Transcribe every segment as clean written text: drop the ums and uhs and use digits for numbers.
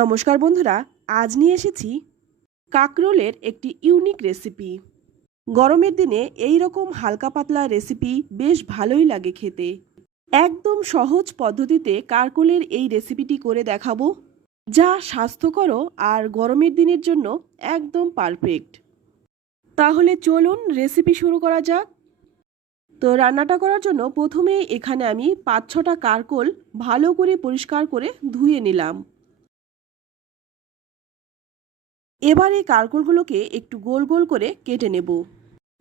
নমস্কার বন্ধুরা, আজ নিয়ে এসেছি কাকরোলের একটি ইউনিক রেসিপি। গরমের দিনে এই রকম হালকা পাতলা রেসিপি বেশ ভালোই লাগে খেতে। একদম সহজ পদ্ধতিতে কাকরোলের এই রেসিপিটি করে দেখাবো, যা স্বাস্থ্যকর আর গরমের দিনের জন্য একদম পারফেক্ট। তাহলে চলুন রেসিপি শুরু করা যাক। তো রান্নাটা করার জন্য প্রথমেই এখানে আমি 5-6টা কাকরোল ভালো করে পরিষ্কার করে ধুয়ে নিলাম। এবার এই কাকরোলগুলোকে একটু গোল গোল করে কেটে নেব।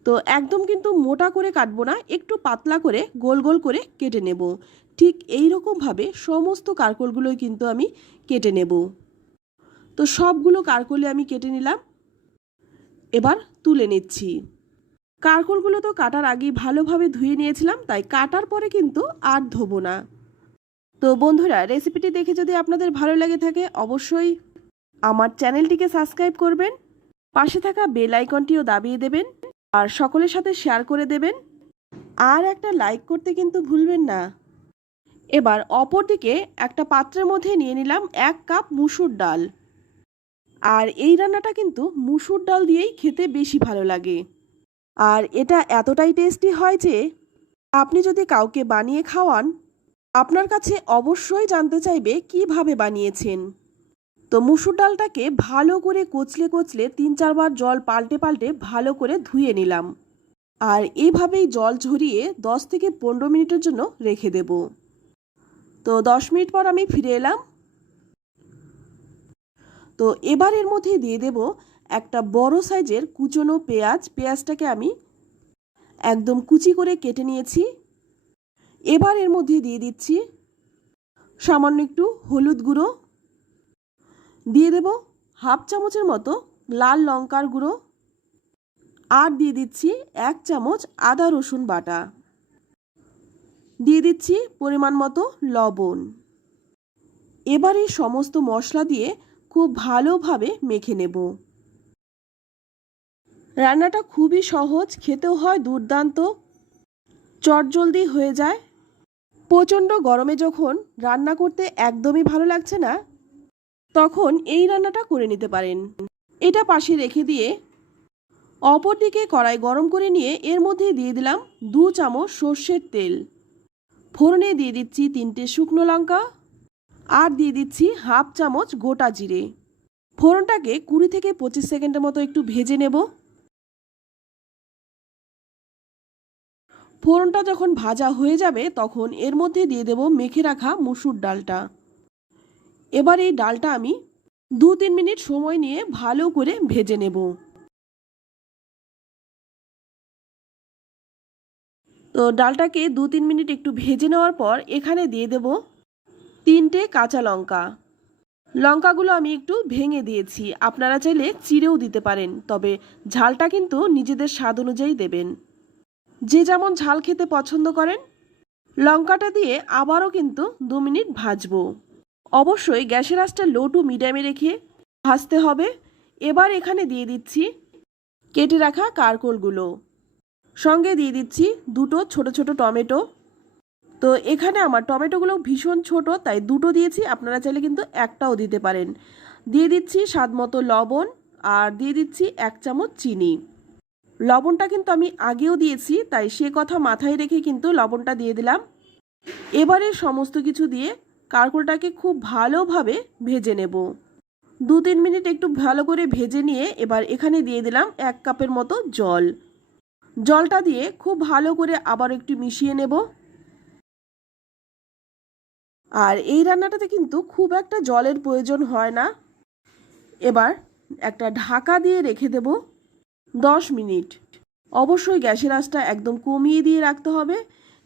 তো একদম কিন্তু মোটা করে কাটবো না, একটু পাতলা করে গোল গোল করে কেটে নেব। ঠিক এই রকমভাবে সমস্ত কাকরোলগুলোই কিন্তু আমি কেটে নেব। তো সবগুলো কাকরোলে আমি কেটে নিলাম। এবার তুলে নিচ্ছি। কাকরোলগুলো তো কাটার আগেই ভালোভাবে ধুয়ে নিয়েছিলাম, তাই কাটার পরে কিন্তু আর ধোবো না। তো বন্ধুরা, রেসিপিটি দেখে যদি আপনাদের ভালো লেগে থাকে অবশ্যই আমার চ্যানেলটিকে সাবস্ক্রাইব করবেন, পাশে থাকা বেল আইকনটিও দাবিয়ে দেবেন আর সকলের সাথে শেয়ার করে দেবেন, আর একটা লাইক করতে কিন্তু ভুলবেন না। এবার অপরদিকে একটা পাত্রের মধ্যে নিয়ে নিলাম 1 কাপ মুসুর ডাল। আর এই রান্নাটা কিন্তু মুসুর ডাল দিয়েই খেতে বেশি ভালো লাগে। আর এটা এতটাই টেস্টি হয় যে আপনি যদি কাউকে বানিয়ে খাওয়ান, আপনার কাছে অবশ্যই জানতে চাইবে কিভাবে বানিয়েছেন। তো মুসুর ডালটাকে ভালো করে কচলে কচলে 3-4 বার জল পাল্টে পাল্টে ভালো করে ধুয়ে নিলাম। আর এইভাবেই জল ঝরিয়ে 10 থেকে 15 মিনিটের জন্য রেখে দেব। তো 10 মিনিট পর আমি ফিরে এলাম। তো এবার এর মধ্যে দিয়ে দেব একটা বড় সাইজের কুচনো পেঁয়াজ। পেঁয়াজটাকে আমি একদম কুচি করে কেটে নিয়েছি। এবার এর মধ্যে দিয়ে দিচ্ছি সামান্য একটু হলুদ গুঁড়ো, দিয়ে দেব হাফ চামচের মতো লাল লঙ্কার গুঁড়ো, আর দিয়ে দিচ্ছি 1 চামচ আদা রসুন বাটা, দিয়ে দিচ্ছি পরিমাণ মতো লবণ। এবার এই সমস্ত মশলা দিয়ে খুব ভালোভাবে মেখে নেব। রান্নাটা খুবই সহজ, খেতেও হয় দুর্দান্ত, চটজলদি হয়ে যায়। প্রচণ্ড গরমে যখন রান্না করতে একদমই ভালো লাগছে না, তখন এই রান্নাটা করে নিতে পারেন। এটা পাশে রেখে দিয়ে অপরদিকে কড়াই গরম করে নিয়ে এর মধ্যে দিয়ে দিলাম 2 চামচ সর্ষের তেল। ফোড়নে দিয়ে দিচ্ছি 3টে শুকনো লঙ্কা, আর দিয়ে দিচ্ছি হাফ চামচ গোটা জিরে। ফোড়নটাকে 20 থেকে 25 সেকেন্ডের মতো একটু ভেজে নেব। ফোড়নটা যখন ভাজা হয়ে যাবে তখন এর মধ্যে দিয়ে দেব মেখে রাখা মুসুর ডালটা। এবার এই ডালটা আমি 2-3 মিনিট সময় নিয়ে ভালো করে ভেজে নেব। তো ডালটাকে 2-3 মিনিট একটু ভেজে নেওয়ার পর এখানে দিয়ে দেব 3টে কাঁচা লঙ্কা। লঙ্কাগুলো আমি একটু ভেঙে দিয়েছি, আপনারা চাইলে চিড়েও দিতে পারেন, তবে ঝালটা কিন্তু নিজেদের স্বাদ অনুযায়ী দেবেন, যে যেমন ঝাল খেতে পছন্দ করেন। লঙ্কাটা দিয়ে আবারও কিন্তু 2 মিনিট ভাজবো। অবশ্যই গ্যাসের আঁচটা লো টু মিডিয়ামে রেখে ভাজতে হবে। এবার এখানে দিয়ে দিচ্ছি কেটে রাখা কাকরোলগুলো, সঙ্গে দিয়ে দিচ্ছি 2টো ছোট ছোট টমেটো। তো এখানে আমার টমেটোগুলো ভীষণ ছোট, তাই 2টো দিয়েছি, আপনারা চাইলে কিন্তু একটাও দিতে পারেন। দিয়ে দিচ্ছি স্বাদ মতো লবণ, আর দিয়ে দিচ্ছি 1 চামচ চিনি। লবণটা কিন্তু আমি আগেও দিয়েছি, তাই সে কথা মাথায় রেখে কিন্তু লবণটা দিয়ে দিলাম। এবারে সমস্ত কিছু দিয়ে কাকরোলটাকে খুব ভালোভাবে ভেজে নেব। 2-3 মিনিট একটু ভালো করে ভেজে নিয়ে এবার এখানে দিয়ে দিলাম 1 কাপের মতো জল। জলটা দিয়ে খুব ভালো করে আবার একটু মিশিয়ে নেব। আর এই রান্নাটাতে কিন্তু খুব একটা জলের প্রয়োজন হয় না। এবার একটা ঢাকা দিয়ে রেখে দেব 10 মিনিট। অবশ্যই গ্যাসের আঁচটা একদম কমিয়ে দিয়ে রাখতে হবে।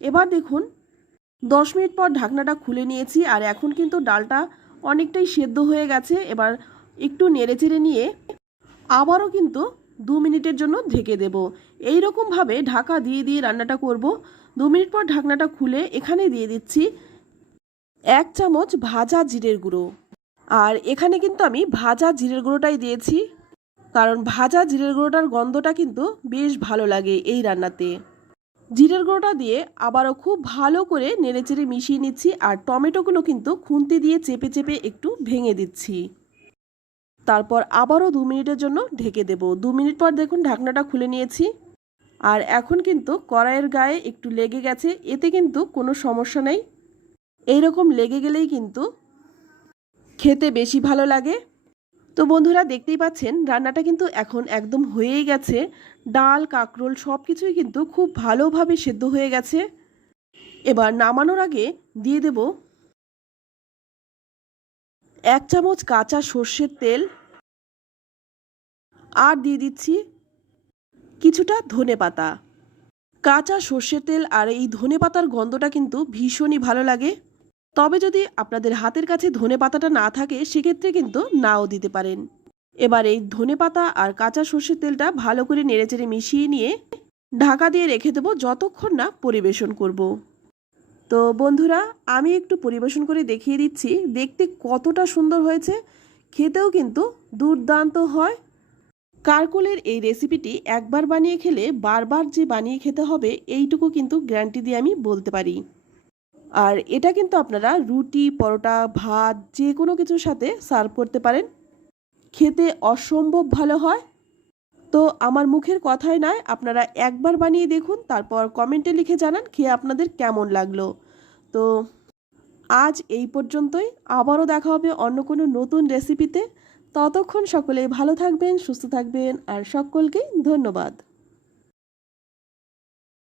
এবার দেখুন 10 মিনিট পর ঢাকনাটা খুলে নিয়েছি, আর এখন কিন্তু ডালটা অনেকটাই সেদ্ধ হয়ে গেছে। এবার একটু নেড়েচেড়ে নিয়ে আবারও কিন্তু 2 মিনিটের জন্য ঢেকে দেব। এই রকমভাবে ঢাকা দিয়ে দিয়ে রান্নাটা করব। 2 মিনিট পর ঢাকনাটা খুলে এখানে দিয়ে দিচ্ছি 1 চামচ ভাজা জিরের গুঁড়ো। আর এখানে কিন্তু আমি ভাজা জিরের গুঁড়োটাই দিয়েছি, কারণ ভাজা জিরের গুঁড়োটার গন্ধটা কিন্তু বেশ ভালো লাগে এই রান্নাতে। জিরের গুঁড়োটা দিয়ে আবারও খুব ভালো করে নেড়েচেড়ে মিশিয়ে নিচ্ছি, আর টমেটোগুলো কিন্তু খুন্তি দিয়ে চেপে চেপে একটু ভেঙে দিচ্ছি। তারপর আবারও 2 মিনিটের জন্য ঢেকে দেব। 2 মিনিট পর দেখুন ঢাকনাটা খুলে নিয়েছি। আর এখন কিন্তু কড়াইয়ের গায়ে একটু লেগে গেছে, এতে কিন্তু কোনো সমস্যা নেই। এইরকম লেগে গেলেই কিন্তু খেতে বেশি ভালো লাগে। তো বন্ধুরা দেখতেই পাচ্ছেন রান্নাটা কিন্তু এখন একদম হয়েই গেছে। ডাল কাঁকরোল সব কিছুই কিন্তু খুব ভালোভাবে সেদ্ধ হয়ে গেছে। এবার নামানোর আগে দিয়ে দেব 1 চামচ কাঁচা সর্ষের তেল, আর দিয়ে দিচ্ছি কিছুটা ধনেপাতা। কাঁচা সর্ষের তেল আর এই ধনেপাতার গন্ধটা কিন্তু ভীষণই ভালো লাগে। তবে যদি আপনাদের হাতের কাছে ধনেপাতাটা না থাকে সেক্ষেত্রে কিন্তু নাও দিতে পারেন। এবার এই ধনেপাতা আর কাঁচা সর্ষের তেলটা ভালো করে নেড়েচেড়ে মিশিয়ে নিয়ে ঢাকা দিয়ে রেখে দেবো যতক্ষণ না পরিবেশন করব। তো বন্ধুরা আমি একটু পরিবেশন করে দেখিয়ে দিচ্ছি দেখতে কতটা সুন্দর হয়েছে, খেতেও কিন্তু দুর্দান্ত হয়। কারকোলের এই রেসিপিটি একবার বানিয়ে খেলে বারবার যে বানিয়ে খেতে হবে এইটুকু কিন্তু গ্যারান্টি দিয়ে আমি বলতে পারি। আর এটা কিন্তু আপনারা রুটি পরোটা ভাত যে কোনো কিছুর সাথে সার্ভ করতে পারেন, খেতে অসম্ভব ভালো হয়। তো আমার মুখের কথাই নয়, আপনারা একবার বানিয়ে দেখুন, তারপর কমেন্টে লিখে জানান খেয়ে আপনাদের কেমন লাগলো। তো আজ এই পর্যন্তই, আবারও দেখা হবে অন্য কোনো নতুন রেসিপিতে। ততক্ষণ সকলে ভালো থাকবেন, সুস্থ থাকবেন, আর সকলকে ধন্যবাদ।